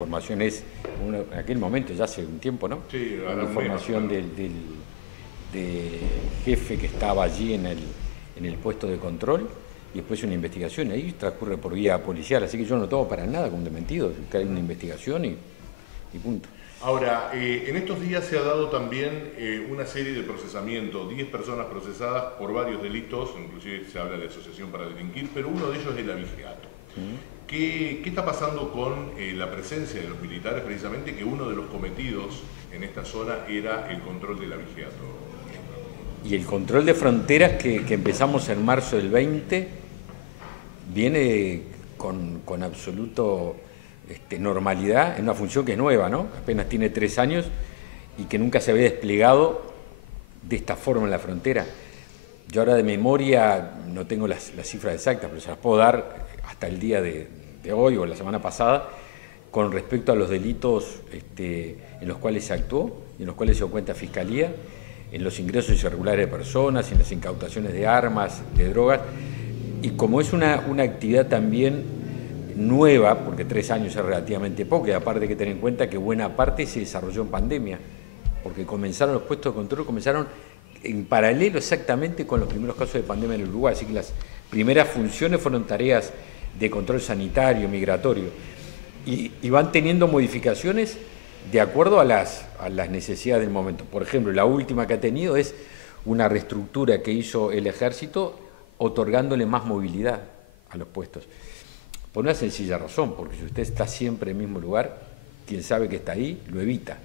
Información es, en aquel momento, ya hace un tiempo, ¿no? Sí, una información del jefe que estaba allí en el puesto de control y después una investigación. Ahí transcurre por vía policial, así que yo no tomo para nada como dementido, que hay una investigación y punto. Ahora, en estos días se ha dado también una serie de procesamientos, 10 personas procesadas por varios delitos, inclusive se habla de asociación para delinquir, pero uno de ellos es el abigeato. ¿Qué está pasando con la presencia de los militares, precisamente, que uno de los cometidos en esta zona era el control del abigeato? Y el control de fronteras que empezamos en marzo del 20 viene con absoluto normalidad, en una función que es nueva, ¿no? Apenas tiene 3 años y que nunca se había desplegado de esta forma en la frontera. Yo ahora de memoria no tengo las cifras exactas, pero se las puedo dar hasta el día de hoy o la semana pasada con respecto a los delitos en los cuales se actuó y en los cuales se dio cuenta Fiscalía, en los ingresos irregulares de personas, en las incautaciones de armas, de drogas. Y como es una actividad también nueva, porque 3 años es relativamente poco, y aparte hay que tener en cuenta que buena parte se desarrolló en pandemia, porque comenzaron los puestos de control, comenzaron en paralelo exactamente con los primeros casos de pandemia en el Uruguay, así que las primeras funciones fueron tareas de control sanitario, migratorio, y van teniendo modificaciones de acuerdo a las necesidades del momento. Por ejemplo, la última que ha tenido es una reestructura que hizo el Ejército otorgándole más movilidad a los puestos. Por una sencilla razón, porque si usted está siempre en el mismo lugar, quien sabe que está ahí, lo evita.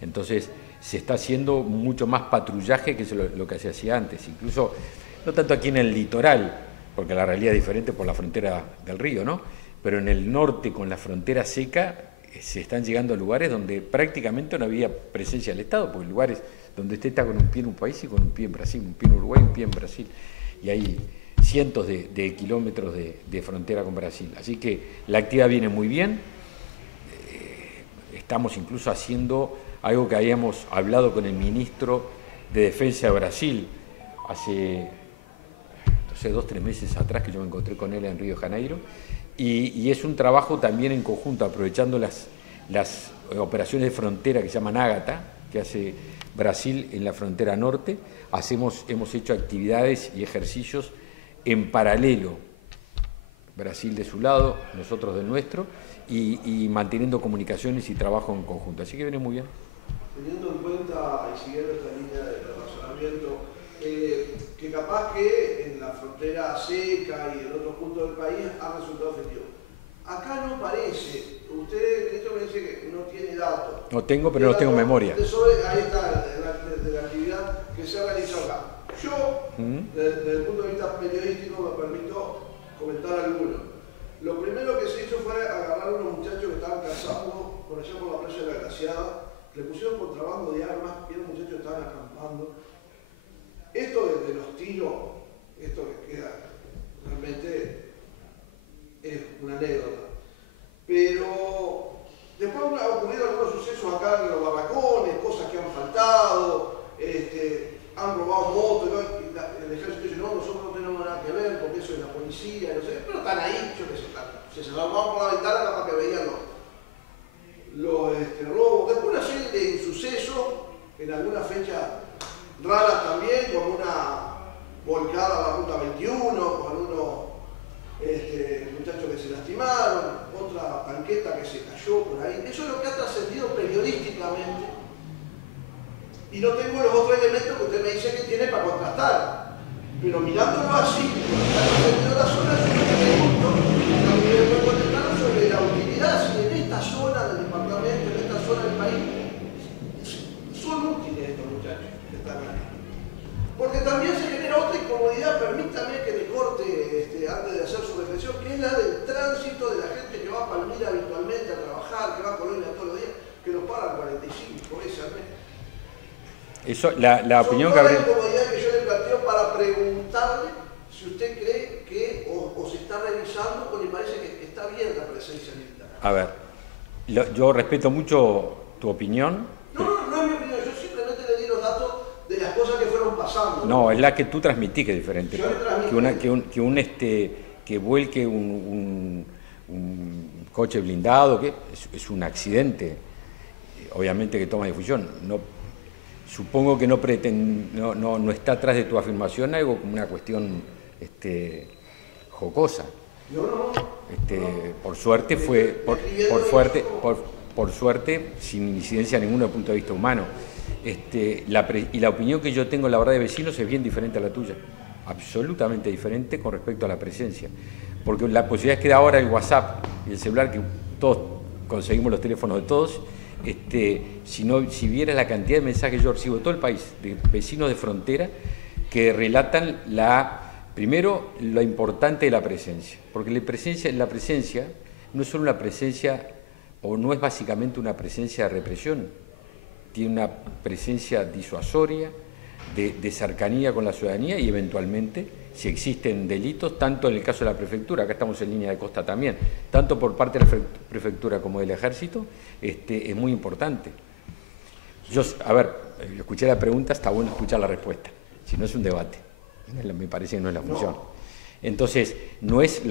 Entonces, se está haciendo mucho más patrullaje que lo que se hacía antes, incluso no tanto aquí en el litoral, porque la realidad es diferente por la frontera del río, ¿no? Pero en el norte, con la frontera seca, se están llegando a lugares donde prácticamente no había presencia del Estado, porque lugares donde usted está con un pie en un país y con un pie en Brasil, un pie en Uruguay y un pie en Brasil, y hay cientos de kilómetros de frontera con Brasil. Así que la actividad viene muy bien, estamos incluso haciendo algo que habíamos hablado con el ministro de Defensa de Brasil hace 2 o 3 meses atrás, que yo me encontré con él en Río de Janeiro, y es un trabajo también en conjunto, aprovechando las operaciones de frontera que se llaman Ágata, que hace Brasil en la frontera norte. Hemos hecho actividades y ejercicios en paralelo, Brasil de su lado, nosotros del nuestro, y manteniendo comunicaciones y trabajo en conjunto. Así que viene muy bien. Teniendo en cuenta y siguiendo esta línea de razonamiento, que capaz que en la frontera seca y en otros puntos del país ha resultado efectivo. Acá no parece, usted ministro me dice que no tiene datos. No tengo, pero no tengo memoria. Ahí está, de la actividad que se ha realizado acá. Yo, desde el punto de vista periodístico, me permito comentar algunos. Lo primero que se hizo fue agarrar a unos muchachos que estaban cazando por allá por la playa de la Glaciada, le pusieron contrabando de armas y los muchachos estaban acampando. Esto de los tiros, esto que queda realmente es una anécdota. Pero después han ocurrido algunos sucesos acá en los barracones, cosas que han faltado, han robado motos, ¿no? El ejército dice, no, nosotros no tenemos nada que ver porque eso es la policía, no sé, pero están ahí, yo qué sé, se salvaban por la ventana capaz que veían los robos. Después una serie de insucesos, en alguna fecha raras también, como una volcada a la ruta 21, con unos muchachos que se lastimaron, otra tanqueta que se cayó por ahí. Eso es lo que ha trascendido periodísticamente. Y no tengo los otros elementos que usted me dice que tiene para contrastar. Pero mirándolo así, ha trascendido la zona, yo me pregunto, lo que me contestaron sobre la utilidad, si en esta zona del departamento, en esta zona del país, son útiles estos muchachos que están ahí. Porque también se genera otra incomodidad, permítame que me corte antes de hacer su reflexión, que es la del tránsito de la gente que va a Palmira habitualmente a trabajar, que va a Colonia todos los días, que los pagan 45 veces al mes. Eso, la opinión que habría... Son todas las incomodidades que yo le planteo para preguntarle si usted cree que o se está revisando o le parece que está bien la presencia militar. A ver, yo respeto mucho tu opinión. No es mi opinión, yo simplemente le di los datos de las cosas que fueron pasando. No, es la que tú transmitís que es diferente. Yo le transmito. Que vuelque un coche blindado, que es un accidente, obviamente que toma difusión. No, supongo que no está atrás de tu afirmación algo como una cuestión jocosa. Por suerte por suerte sin incidencia ninguna desde el punto de vista humano. Y la opinión que yo tengo, la verdad, de vecinos es bien diferente a la tuya, absolutamente diferente con respecto a la presencia, porque la posibilidad es que da ahora el WhatsApp y el celular, que todos conseguimos los teléfonos de todos. Si vieras la cantidad de mensajes que yo recibo de todo el país, de vecinos de frontera, que relatan primero lo importante de la presencia, porque la presencia no es solo una presencia, o no es básicamente una presencia de represión, tiene una presencia disuasoria, de cercanía con la ciudadanía y eventualmente, si existen delitos, tanto en el caso de la prefectura, acá estamos en línea de costa también, tanto por parte de la prefectura como del ejército, es muy importante. Escuché la pregunta, está bueno escuchar la respuesta, si no es un debate, me parece que no es la función. Entonces, no es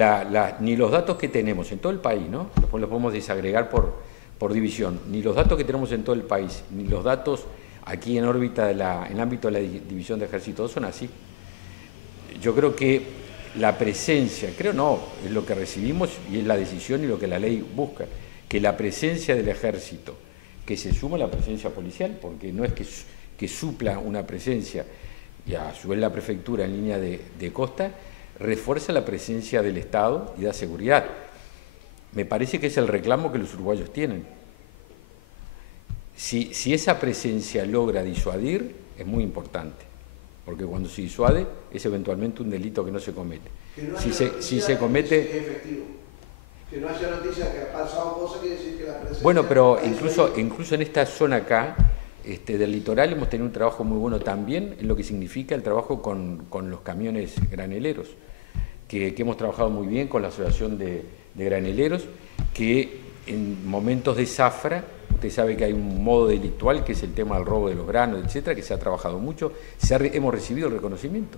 ni los datos que tenemos en todo el país, ¿no? Después los podemos desagregar por división, ni los datos que tenemos en todo el país, ni los datos aquí en órbita en el ámbito de la división de ejército, son así. Yo creo que la presencia, es lo que recibimos y es la decisión y lo que la ley busca, que la presencia del ejército, que se suma a la presencia policial, porque no es que supla una presencia, y a su vez la prefectura en línea de costa, refuerza la presencia del Estado y da seguridad. Me parece que es el reclamo que los uruguayos tienen. Si esa presencia logra disuadir, es muy importante, porque cuando se disuade es eventualmente un delito que no se comete. Si se comete... efectivo. Que no haya noticia que ha pasado cosas, quiere decir que la presencia... Bueno, pero incluso en esta zona acá, del litoral, hemos tenido un trabajo muy bueno también en lo que significa el trabajo con los camiones graneleros, que hemos trabajado muy bien con la asociación de graneleros, que en momentos de zafra, usted sabe que hay un modo delictual que es el tema del robo de los granos, etcétera, que se ha trabajado mucho, hemos recibido el reconocimiento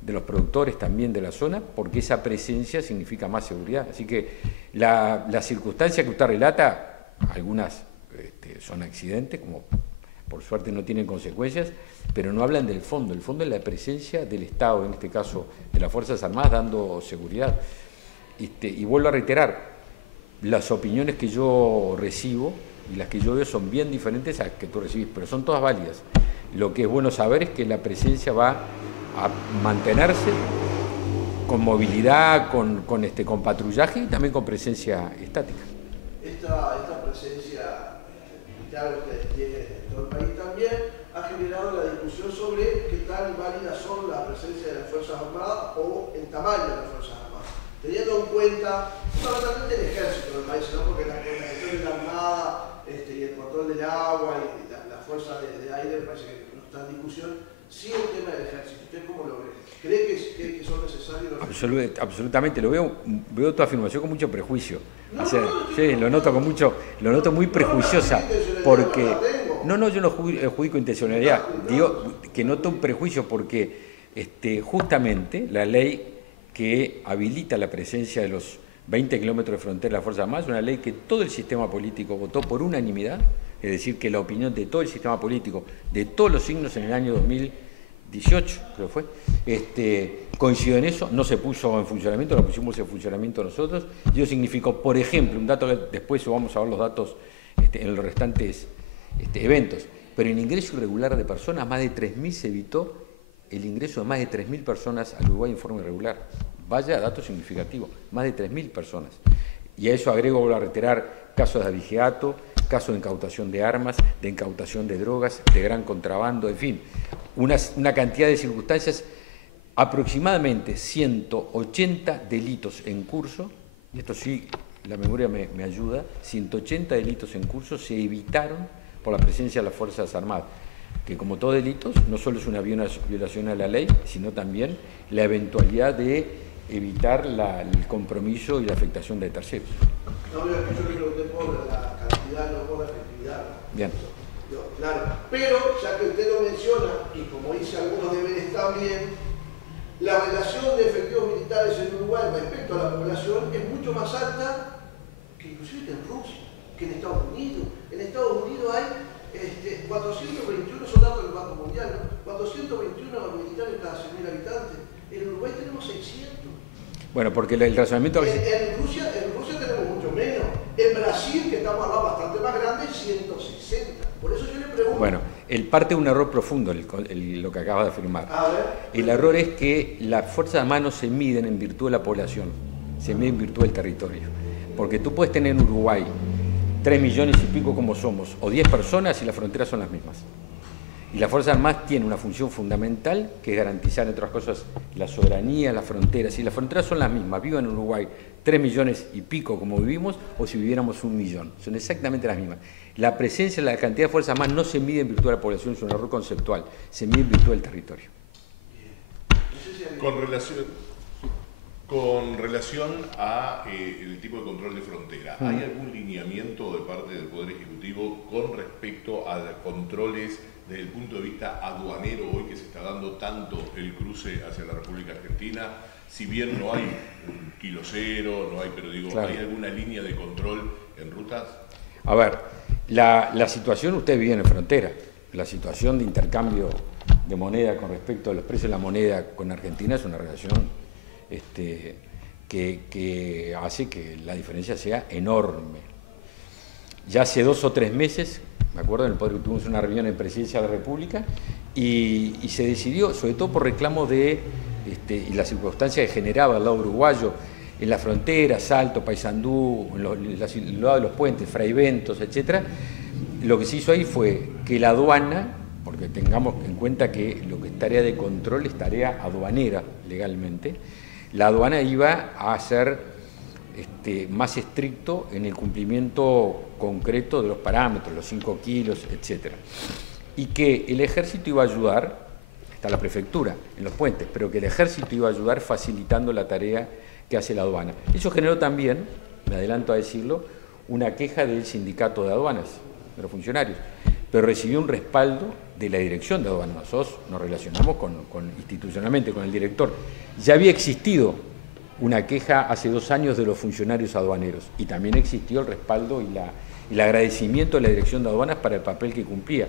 de los productores también de la zona, porque esa presencia significa más seguridad. Así que la circunstancia que usted relata, algunas son accidentes, como por suerte no tienen consecuencias, pero no hablan del fondo. El fondo es la presencia del Estado, en este caso de las Fuerzas Armadas, dando seguridad. Y vuelvo a reiterar, las opiniones que yo recibo y las que yo veo son bien diferentes a las que tú recibís, pero son todas válidas. Lo que es bueno saber es que la presencia va a mantenerse con movilidad, con patrullaje y también con presencia estática. Esta presencia militar que tiene en todo el país también ha generado la discusión sobre qué tan válidas son la presencia de las Fuerzas Armadas o el tamaño de las Fuerzas Armadas, teniendo en cuenta no solamente el ejército del país, sino porque la cuestión de la Armada y el control del agua y la fuerza de aire, me parece que no está en discusión. Sí, el tema del ejército, ¿usted cómo lo ve? ¿Cree que son necesarios? Absolutamente, veo tu afirmación con mucho prejuicio. Sí, lo noto muy prejuiciosa, porque yo no judico intencionalidad, digo que noto un prejuicio porque justamente la ley que habilita la presencia de los 20 kilómetros de frontera de la Fuerza Armada es una ley que todo el sistema político votó por unanimidad, es decir, que la opinión de todo el sistema político, de todos los signos en el año 2018, creo que fue, coincidió en eso, no se puso en funcionamiento, lo pusimos en funcionamiento nosotros, y eso significó, por ejemplo, un dato que después vamos a ver los datos en los restantes eventos, pero en ingreso irregular de personas, más de 3.000 se evitó el ingreso de más de 3.000 personas al Uruguay en forma irregular. Vaya dato significativo, más de 3.000 personas. Y a eso agrego, vuelvo a reiterar, casos de abigeato, casos de incautación de armas, de incautación de drogas, de gran contrabando, en fin, una cantidad de circunstancias, aproximadamente 180 delitos en curso, y esto sí, la memoria me ayuda, 180 delitos en curso se evitaron por la presencia de las Fuerzas Armadas, que como todos delitos, no solo es una violación a la ley, sino también la eventualidad de evitar el compromiso y la afectación de terceros. No, yo le pregunté por la cantidad, no por la efectividad. Bien. Claro, pero ya que usted lo menciona, y como dice algunos deberes también, la relación de efectivos militares militares en Uruguay respecto a la población es mucho más alta que inclusive que en Rusia, que en Estados Unidos. En Estados Unidos hay 421 soldados del Banco Mundial, ¿no? 421 militares cada 100.000 habitantes. En Uruguay tenemos 600. Bueno, porque el razonamiento... En Rusia tenemos mucho menos. En Brasil, que estamos al lado bastante más grande, 160. Por eso yo le pregunto... Bueno, el parte de un error profundo, lo que acabas de afirmar. A ver. El error es que las fuerzas armadas no se miden en virtud de la población, se miden en virtud del territorio. Porque tú puedes tener en Uruguay 3 millones y pico como somos, o 10 personas y las fronteras son las mismas. Y las Fuerzas Armadas tienen una función fundamental que es garantizar, entre otras cosas, la soberanía, las fronteras. Si las fronteras son las mismas, vivan en Uruguay 3 millones y pico como vivimos, o si viviéramos 1 millón, son exactamente las mismas. La presencia, la cantidad de Fuerzas Armadas no se mide en virtud de la población, es un error conceptual, se mide en virtud del territorio. Con relación a el tipo de control de frontera, ¿hay algún lineamiento de parte del Poder Ejecutivo con respecto a los controles desde el punto de vista aduanero hoy que se está dando tanto el cruce hacia la República Argentina? Si bien no hay un kilo cero, no hay, pero digo, claro, ¿hay alguna línea de control en rutas? A ver, la situación, ustedes viven en frontera, la situación de intercambio de moneda con respecto a los precios de la moneda con Argentina es una relación que hace que la diferencia sea enorme. Ya hace 2 o 3 meses, me acuerdo, en el Poder tuvimos una reunión en Presidencia de la República y se decidió, sobre todo por reclamo de y la circunstancia que generaba al lado uruguayo, en la frontera, Salto, Paysandú, en el lado de los puentes, Fraiventos, etc. Lo que se hizo ahí fue que la aduana, porque tengamos en cuenta que lo que es tarea de control es tarea aduanera legalmente, la aduana iba a ser más estricto en el cumplimiento concreto de los parámetros, los 5 kilos, etc. Y que el ejército iba a ayudar, está la prefectura en los puentes, pero que el ejército iba a ayudar facilitando la tarea que hace la aduana. Eso generó también, me adelanto a decirlo, una queja del sindicato de aduanas, de los funcionarios, pero recibió un respaldo de la dirección de aduanas. Nosotros nos relacionamos institucionalmente con el director. Ya había existido una queja hace 2 años de los funcionarios aduaneros y también existió el respaldo y el agradecimiento de la dirección de aduanas para el papel que cumplía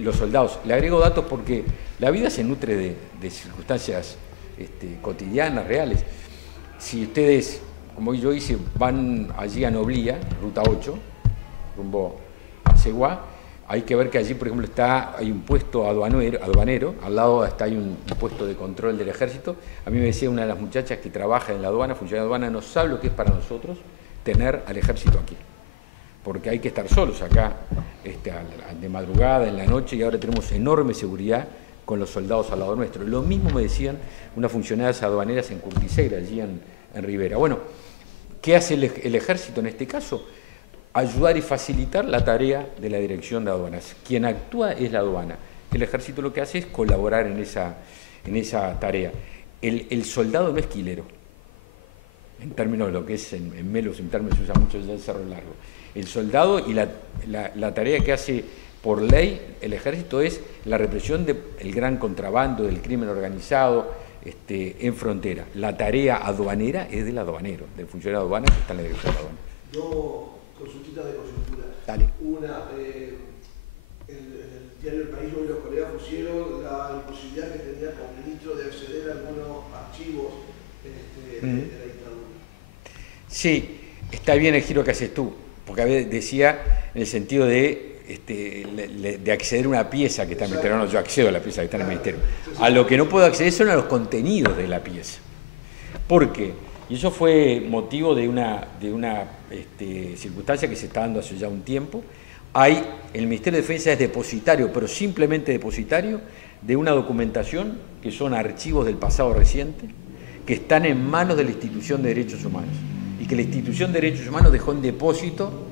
los soldados. Le agrego datos porque la vida se nutre de circunstancias cotidianas, reales. Si ustedes, como yo hice, van allí a Noblía, ruta 8, rumbo a Ceguá, hay que ver que allí, por ejemplo, hay un puesto aduanero, al lado hay un puesto de control del ejército. A mí me decía una de las muchachas que trabaja en la aduana, funcionaria de aduana, no sabe lo que es para nosotros tener al ejército aquí, porque hay que estar solos acá, de madrugada, en la noche, y ahora tenemos enorme seguridad con los soldados al lado nuestro. Lo mismo me decían unas funcionarias aduaneras en Curticeira, allí en Rivera. Bueno, ¿qué hace el ejército en este caso? Ayudar y facilitar la tarea de la dirección de aduanas. Quien actúa es la aduana. El ejército lo que hace es colaborar en esa tarea. El soldado no es quilero, en términos de lo que es en Melos, en términos se usa mucho ya el Cerro Largo. El soldado y la tarea que hace por ley el ejército es la represión del gran contrabando, del crimen organizado en frontera. La tarea aduanera es del aduanero, del funcionario de aduana que está en la dirección de aduana. Dos consultitas de coyuntura. Dale. Una, el diario El País y los colegas pusieron la imposibilidad que tenía como ministro de acceder a algunos archivos de la dictadura. Sí, está bien el giro que haces tú, porque a veces decía en el sentido de acceder a una pieza que está en el ministerio. No, yo accedo a la pieza que está en el ministerio. A lo que no puedo acceder son a los contenidos de la pieza. ¿Por qué? Y eso fue motivo de una circunstancia que se está dando hace ya un tiempo. El Ministerio de Defensa es depositario, pero simplemente depositario, de una documentación que son archivos del pasado reciente, que están en manos de la Institución de Derechos Humanos, y que la Institución de Derechos Humanos dejó en depósito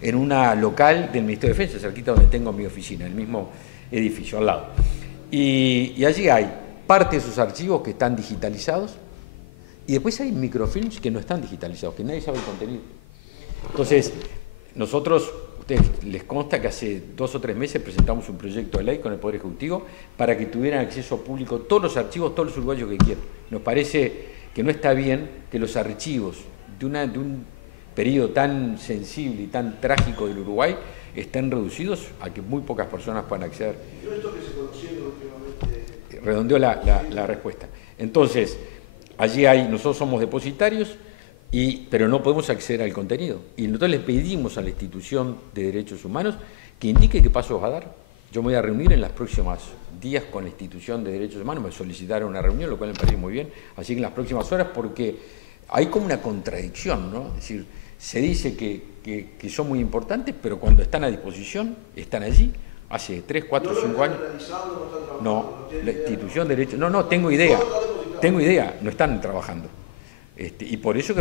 en una local del Ministerio de Defensa, cerquita donde tengo mi oficina, el mismo edificio, al lado. Y allí hay parte de sus archivos que están digitalizados, y después hay microfilms que no están digitalizados, que nadie sabe el contenido. Entonces, nosotros, ustedes les consta que hace 2 o 3 meses presentamos un proyecto de ley con el Poder Ejecutivo para que tuvieran acceso público todos los archivos, todos los uruguayos que quieran. Nos parece que no está bien que los archivos de un periodo tan sensible y tan trágico del Uruguay estén reducidos a que muy pocas personas puedan acceder. ¿Y no esto que se conociendo últimamente? Redondeó la respuesta. Entonces, allí nosotros somos depositarios, pero no podemos acceder al contenido. Y nosotros le pedimos a la institución de derechos humanos que indique qué pasos va a dar. Yo me voy a reunir en los próximos días con la institución de derechos humanos, me solicitaron una reunión, lo cual me parece muy bien, así que en las próximas horas, porque hay como una contradicción, ¿no? Es decir, se dice que son muy importantes, pero cuando están a disposición, están allí, hace 3, 4, 5 años. No, la institución de derechos, no, tengo idea, no están trabajando. Y por eso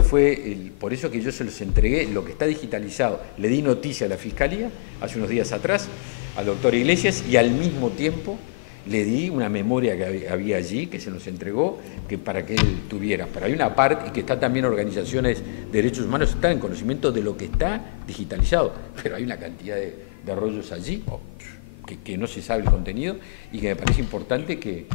por eso que yo se los entregué lo que está digitalizado. Le di noticia a la Fiscalía hace unos días atrás, al doctor Iglesias, y al mismo tiempo le di una memoria que había allí, que se nos entregó, para que él tuviera. Pero hay una parte, y que está también organizaciones de derechos humanos, están en conocimiento de lo que está digitalizado, pero hay una cantidad de rollos allí que no se sabe el contenido y que me parece importante que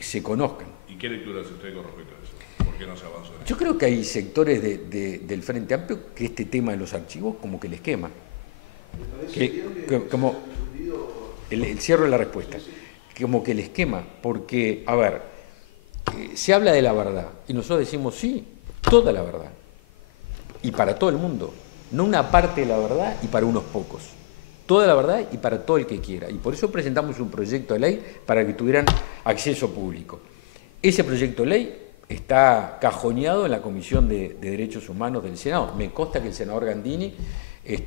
se conozcan. ¿Y qué lectura hace usted con respecto a eso? ¿Por qué no se avanzó en eso? Yo creo que hay sectores del Frente Amplio que este tema de los archivos como que les quema. Como el cierro de la respuesta, como que les quema, porque, a ver, se habla de la verdad y nosotros decimos sí, toda la verdad, y para todo el mundo, no una parte de la verdad y para unos pocos, toda la verdad y para todo el que quiera, y por eso presentamos un proyecto de ley para que tuvieran acceso público. Ese proyecto de ley está cajoneado en la Comisión de Derechos Humanos del Senado. Me consta que el senador Gandini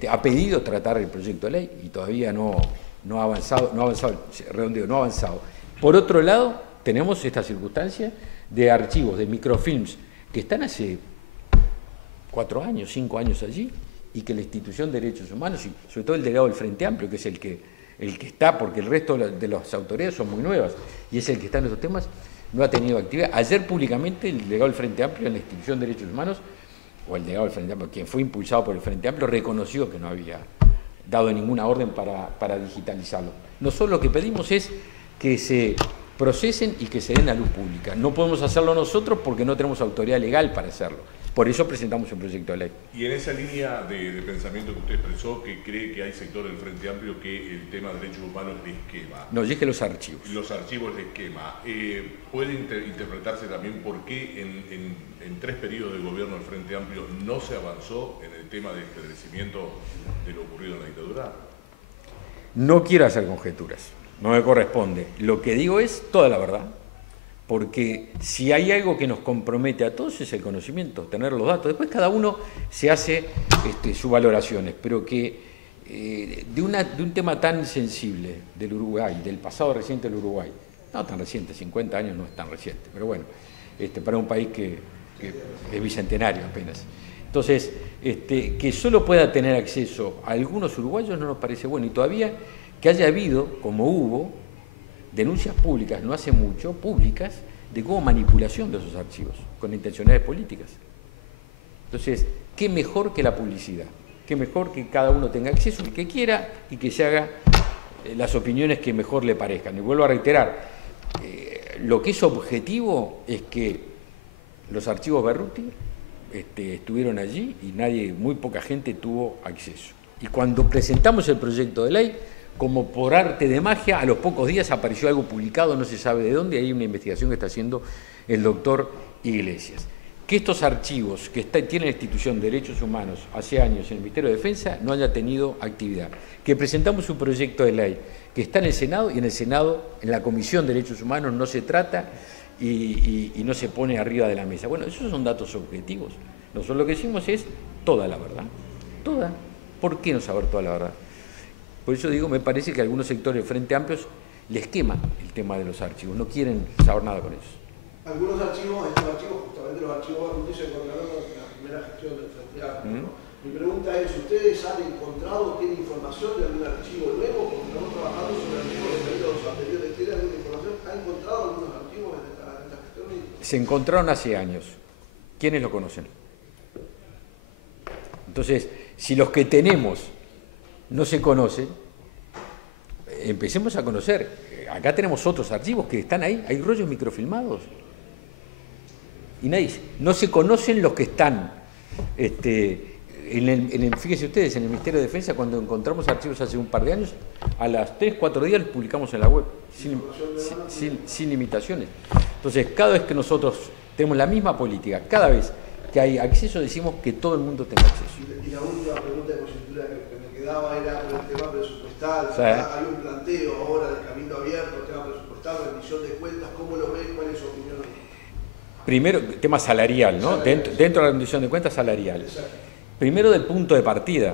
ha pedido tratar el proyecto de ley y todavía no ha avanzado. Por otro lado, tenemos esta circunstancia de archivos, de microfilms, que están hace 4 años, 5 años allí, y que la institución de derechos humanos, y sobre todo el delegado del Frente Amplio, que es el que está, porque el resto de las autoridades son muy nuevas, y es el que está en estos temas, no ha tenido actividad. Ayer públicamente el delegado del Frente Amplio en la institución de derechos humanos, o el delegado del Frente Amplio, quien fue impulsado por el Frente Amplio, reconoció que no había dado ninguna orden para digitalizarlo. Nosotros lo que pedimos es que se procesen y que se den a luz pública. No podemos hacerlo nosotros porque no tenemos autoridad legal para hacerlo. Por eso presentamos un proyecto de ley. Y en esa línea de pensamiento que usted expresó, que cree que hay sectores del Frente Amplio que el tema de derechos humanos les quema. No, dije los archivos. Los archivos les quema. ¿Puede interpretarse también por qué en 3 periodos de gobierno del Frente Amplio no se avanzó en el tema del esclarecimiento de lo ocurrido en la dictadura? No quiero hacer conjeturas, no me corresponde. Lo que digo es toda la verdad. Porque si hay algo que nos compromete a todos es el conocimiento, tener los datos. Después cada uno se hace sus valoraciones, pero que de un tema tan sensible del Uruguay, del pasado reciente del Uruguay, no tan reciente, 50 años no es tan reciente, pero bueno, para un país que es bicentenario apenas. Entonces, que solo pueda tener acceso a algunos uruguayos no nos parece bueno, y todavía que haya habido, como hubo, denuncias públicas, no hace mucho, públicas, de cómo manipulación de esos archivos, con intencionalidades políticas. Entonces, ¿qué mejor que la publicidad? ¿Qué mejor que cada uno tenga acceso, el que quiera, y que se haga las opiniones que mejor le parezcan? Y vuelvo a reiterar, lo que es objetivo es que los archivos Berruti estuvieron allí y muy poca gente tuvo acceso. Y cuando presentamos el proyecto de ley, como por arte de magia, a los pocos días apareció algo publicado, no se sabe de dónde, hay una investigación que está haciendo el doctor Iglesias. Que estos archivos que tiene la institución de derechos humanos hace años en el Ministerio de Defensa no haya tenido actividad. Que presentamos un proyecto de ley que está en el Senado, y en el Senado, en la Comisión de Derechos Humanos, no se trata y no se pone arriba de la mesa. Bueno, esos son datos objetivos. Nosotros lo que decimos es toda la verdad. Toda. ¿Por qué no saber toda la verdad? Por eso digo, me parece que a algunos sectores del Frente Amplios les quema el tema de los archivos, no quieren saber nada con eso. Algunos archivos, justamente los archivos Berruti se encontraron en la primera gestión del Frente Amplio, ¿no? Mi pregunta es, ¿ustedes han encontrado, tienen información de algún archivo nuevo? Porque estamos trabajando sobre archivos de periodos anteriores. ¿Tienen alguna información? ¿Han encontrado algunos archivos en esta gestión? Se encontraron hace años. ¿Quiénes lo conocen? Entonces, si los que tenemos no se conocen, empecemos a conocer. Acá tenemos otros archivos que están ahí, hay rollos microfilmados. Y nadie, no se conocen los que están. Fíjense ustedes, en el Ministerio de Defensa, cuando encontramos archivos hace un par de años, a las 3, 4 días los publicamos en la web, sin limitaciones. Entonces, cada vez que nosotros tenemos la misma política, cada vez que hay acceso, decimos que todo el mundo tenga acceso. Y la última pregunta de coyuntura que me quedaba era por el tema presupuestal. Sí. Hay un planteo ahora del Cabildo Abierto, el tema presupuestal, rendición de cuentas. ¿Cómo lo ven? ¿Cuál es su opinión? Primero, tema salarial, ¿no? Dentro de la rendición de cuentas, salarial. Exacto. Primero del punto de partida,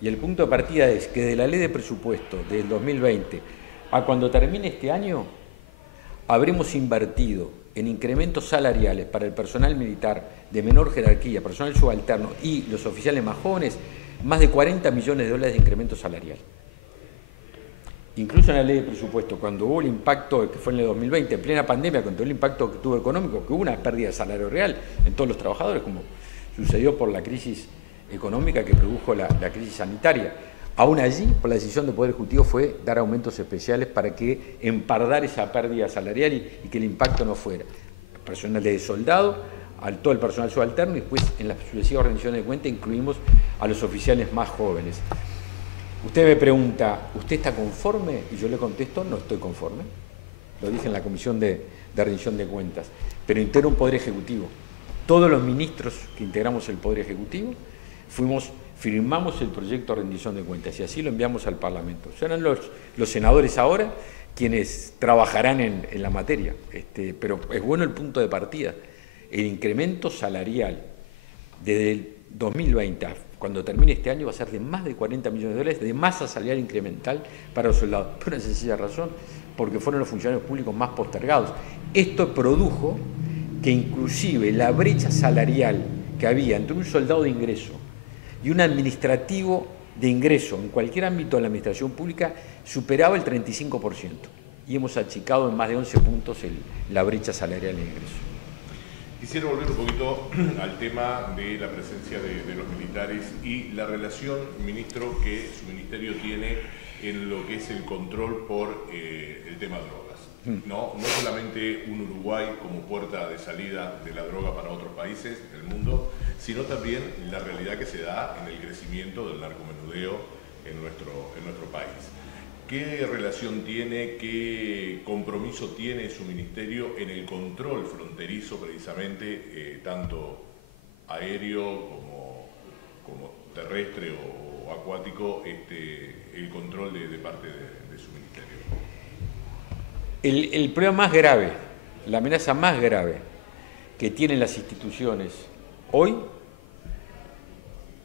y el punto de partida es que de la ley de presupuesto del 2020 a cuando termine este año, habremos invertido en incrementos salariales para el personal militar de menor jerarquía, personal subalterno y los oficiales más jóvenes, más de 40 millones de dólares de incremento salarial. Incluso en la ley de presupuesto, cuando hubo el impacto, que fue en el 2020, en plena pandemia, con todo el impacto que tuvo económico, que hubo una pérdida de salario real en todos los trabajadores, como sucedió por la crisis económica que produjo la crisis sanitaria. Aún allí, por la decisión del Poder Ejecutivo, fue dar aumentos especiales para que empardar esa pérdida salarial y que el impacto no fuera. Personal de soldado, todo el personal subalterno, y después en las sucesivas rendiciones de cuentas incluimos a los oficiales más jóvenes. Usted me pregunta, ¿usted está conforme? Y yo le contesto, no estoy conforme. Lo dije en la Comisión de Rendición de Cuentas. Pero integro un Poder Ejecutivo. Todos los ministros que integramos el Poder Ejecutivo firmamos el proyecto de rendición de cuentas y así lo enviamos al Parlamento. Serán los senadores ahora quienes trabajarán en la materia, pero es bueno el punto de partida. El incremento salarial desde el 2020, cuando termine este año, va a ser de más de 40 millones de dólares de masa salarial incremental para los soldados. Por una sencilla razón, porque fueron los funcionarios públicos más postergados. Esto produjo que inclusive la brecha salarial que había entre un soldado de ingreso y un administrativo de ingreso en cualquier ámbito de la administración pública superaba el 35%. Y hemos achicado en más de 11 puntos la brecha salarial de ingreso. Quisiera volver un poquito al tema de la presencia de los militares y la relación, ministro, que su ministerio tiene en lo que es el control por el tema de drogas. No solamente un Uruguay como puerta de salida de la droga para otros países del mundo, sino también la realidad que se da en el crecimiento del narcomenudeo en nuestro país. ¿Qué relación tiene, qué compromiso tiene su ministerio en el control fronterizo precisamente, tanto aéreo como terrestre o acuático, el control de parte de su ministerio? El problema más grave, la amenaza más grave que tienen las instituciones hoy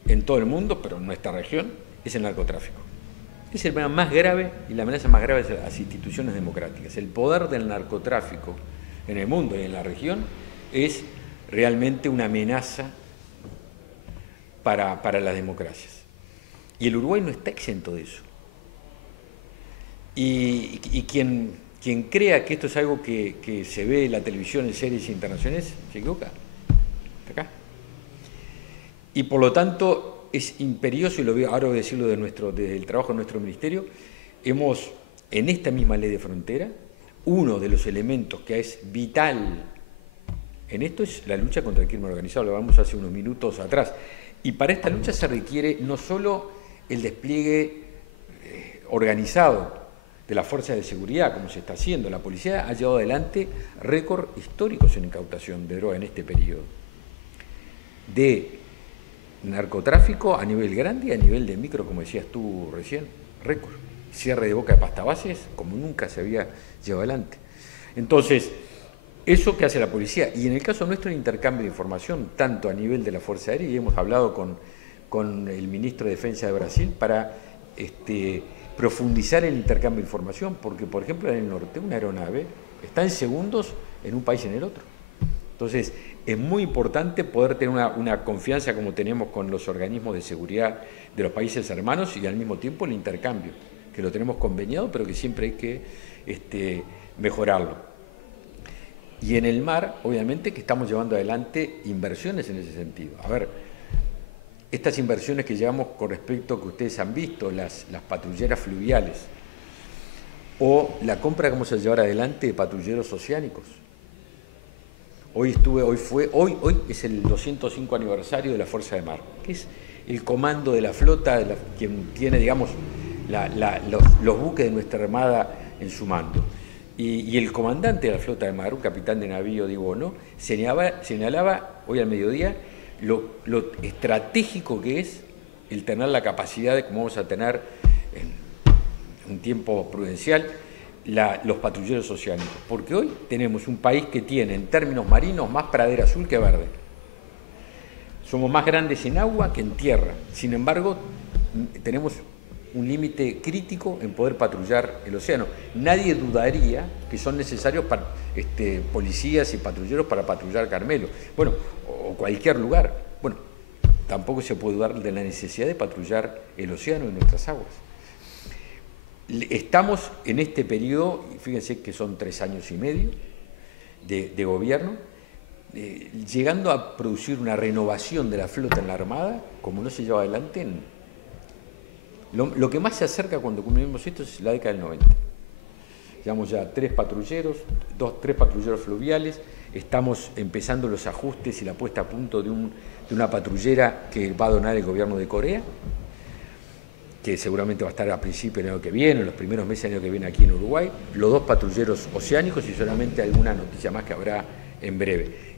en todo el mundo, pero en nuestra región, es el narcotráfico. Es el problema más grave y la amenaza más grave de las instituciones democráticas. El poder del narcotráfico en el mundo y en la región es realmente una amenaza para las democracias. Y el Uruguay no está exento de eso. Y quien crea que esto es algo que se ve en la televisión, en series internacionales, se equivoca. Está acá. Y por lo tanto es imperioso, y ahora voy a decirlo desde el trabajo de nuestro ministerio, hemos, en esta misma ley de frontera, uno de los elementos que es vital en esto es la lucha contra el crimen organizado, lo hablamos hace unos minutos atrás. Y para esta lucha se requiere no solo el despliegue organizado de las fuerzas de seguridad, como se está haciendo. La policía ha llevado adelante récords históricos en incautación de droga en este periodo. De narcotráfico a nivel grande y a nivel de micro, como decías tú recién, récord. Cierre de boca de pastabases como nunca se había llevado adelante. Entonces, eso que hace la policía, y en el caso nuestro el intercambio de información, tanto a nivel de la Fuerza Aérea, y hemos hablado con el ministro de Defensa de Brasil para profundizar el intercambio de información, porque por ejemplo en el norte una aeronave está en segundos en un país y en el otro. Entonces, es muy importante poder tener una confianza como tenemos con los organismos de seguridad de los países hermanos y al mismo tiempo el intercambio, que lo tenemos conveniado, pero que siempre hay que mejorarlo. Y en el mar, obviamente, que estamos llevando adelante inversiones en ese sentido. A ver, estas inversiones que llevamos con respecto a que ustedes han visto, las patrulleras fluviales, o la compra que vamos a llevar adelante de patrulleros oceánicos, Hoy es el 205 aniversario de la Fuerza de Mar, que es el comando de la flota, quien tiene, digamos, los buques de nuestra armada en su mando. Y el comandante de la flota de mar, un capitán de navío, Diego Bono, señalaba hoy al mediodía lo estratégico que es el tener la capacidad de, como vamos a tener en un tiempo prudencial, los patrulleros oceánicos. Porque hoy tenemos un país que tiene, en términos marinos, más pradera azul que verde. Somos más grandes en agua que en tierra. Sin embargo, tenemos un límite crítico en poder patrullar el océano. Nadie dudaría que son necesarios policías y patrulleros para patrullar Carmelo, bueno, o cualquier lugar. Bueno, tampoco se puede dudar de la necesidad de patrullar el océano y nuestras aguas. Estamos en este periodo, y fíjense que son 3 años y medio de gobierno, llegando a producir una renovación de la flota en la Armada, como no se lleva adelante lo que más se acerca cuando cumplimos esto es la década del 90. Llevamos ya 3 patrulleros, 3 patrulleros fluviales, estamos empezando los ajustes y la puesta a punto de una patrullera que va a donar el gobierno de Corea, que seguramente va a estar a principios del año que viene, en los primeros meses del año que viene aquí en Uruguay, los 2 patrulleros oceánicos y solamente alguna noticia más que habrá en breve.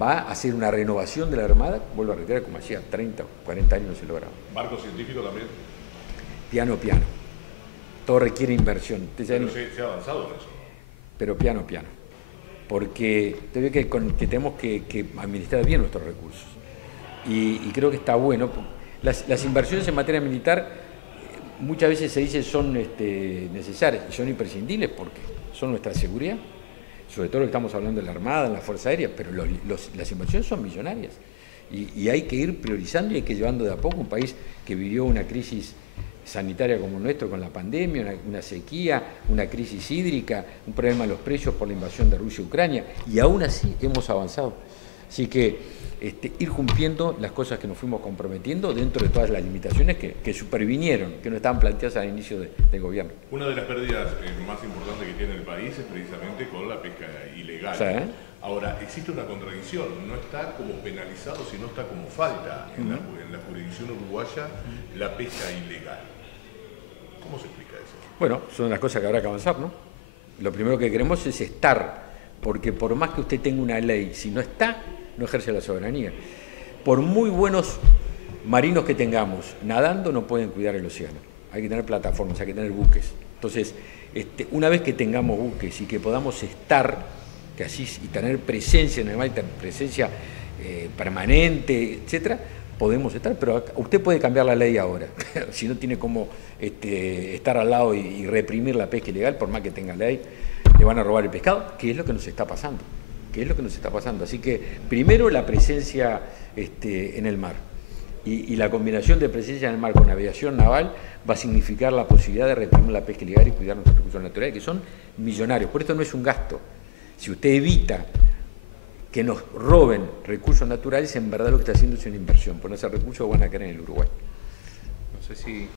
Va a hacer una renovación de la Armada, vuelvo a reiterar, como hacía 30 o 40 años no se lograba. ¿Barco científico también? Piano. Todo requiere inversión. Pero se ha avanzado en eso. Pero piano. Porque tenemos que administrar bien nuestros recursos. Y creo que está bueno. Las inversiones en materia militar muchas veces se dice son necesarias y son imprescindibles porque son nuestra seguridad. Sobre todo lo que estamos hablando de la Armada, en la Fuerza Aérea, pero las inversiones son millonarias y hay que ir priorizando y hay que llevando de a poco un país que vivió una crisis sanitaria como el nuestro con la pandemia, una sequía, una crisis hídrica, un problema de los precios por la invasión de Rusia a Ucrania, y aún así hemos avanzado. Así que ir cumpliendo las cosas que nos fuimos comprometiendo dentro de todas las limitaciones que supervinieron, que no estaban planteadas al inicio del gobierno. Una de las pérdidas más importantes que tiene el país es precisamente con la pesca ilegal. ¿Sí? Ahora, existe una contradicción, no está como penalizado, sino está como falta en la jurisdicción uruguaya la pesca ilegal. ¿Cómo se explica eso? Bueno, son las cosas que habrá que avanzar, ¿no? Lo primero que queremos es estar, porque por más que usted tenga una ley, si no está, no ejerce la soberanía. Por muy buenos marinos que tengamos, nadando no pueden cuidar el océano. Hay que tener plataformas, hay que tener buques. Entonces, una vez que tengamos buques y que podamos estar, que así, y tener presencia en el mar, presencia permanente, etcétera, podemos estar, pero usted puede cambiar la ley ahora. Si no tiene cómo estar al lado y reprimir la pesca ilegal, por más que tenga ley, le van a robar el pescado, que es lo que nos está pasando. Así que primero la presencia en el mar y la combinación de presencia en el mar con aviación naval va a significar la posibilidad de reprimir la pesca ilegal y cuidar nuestros recursos naturales, que son millonarios. Por esto no es un gasto. Si usted evita que nos roben recursos naturales, en verdad lo que está haciendo es una inversión, por esos recursos van a caer en el Uruguay. No sé si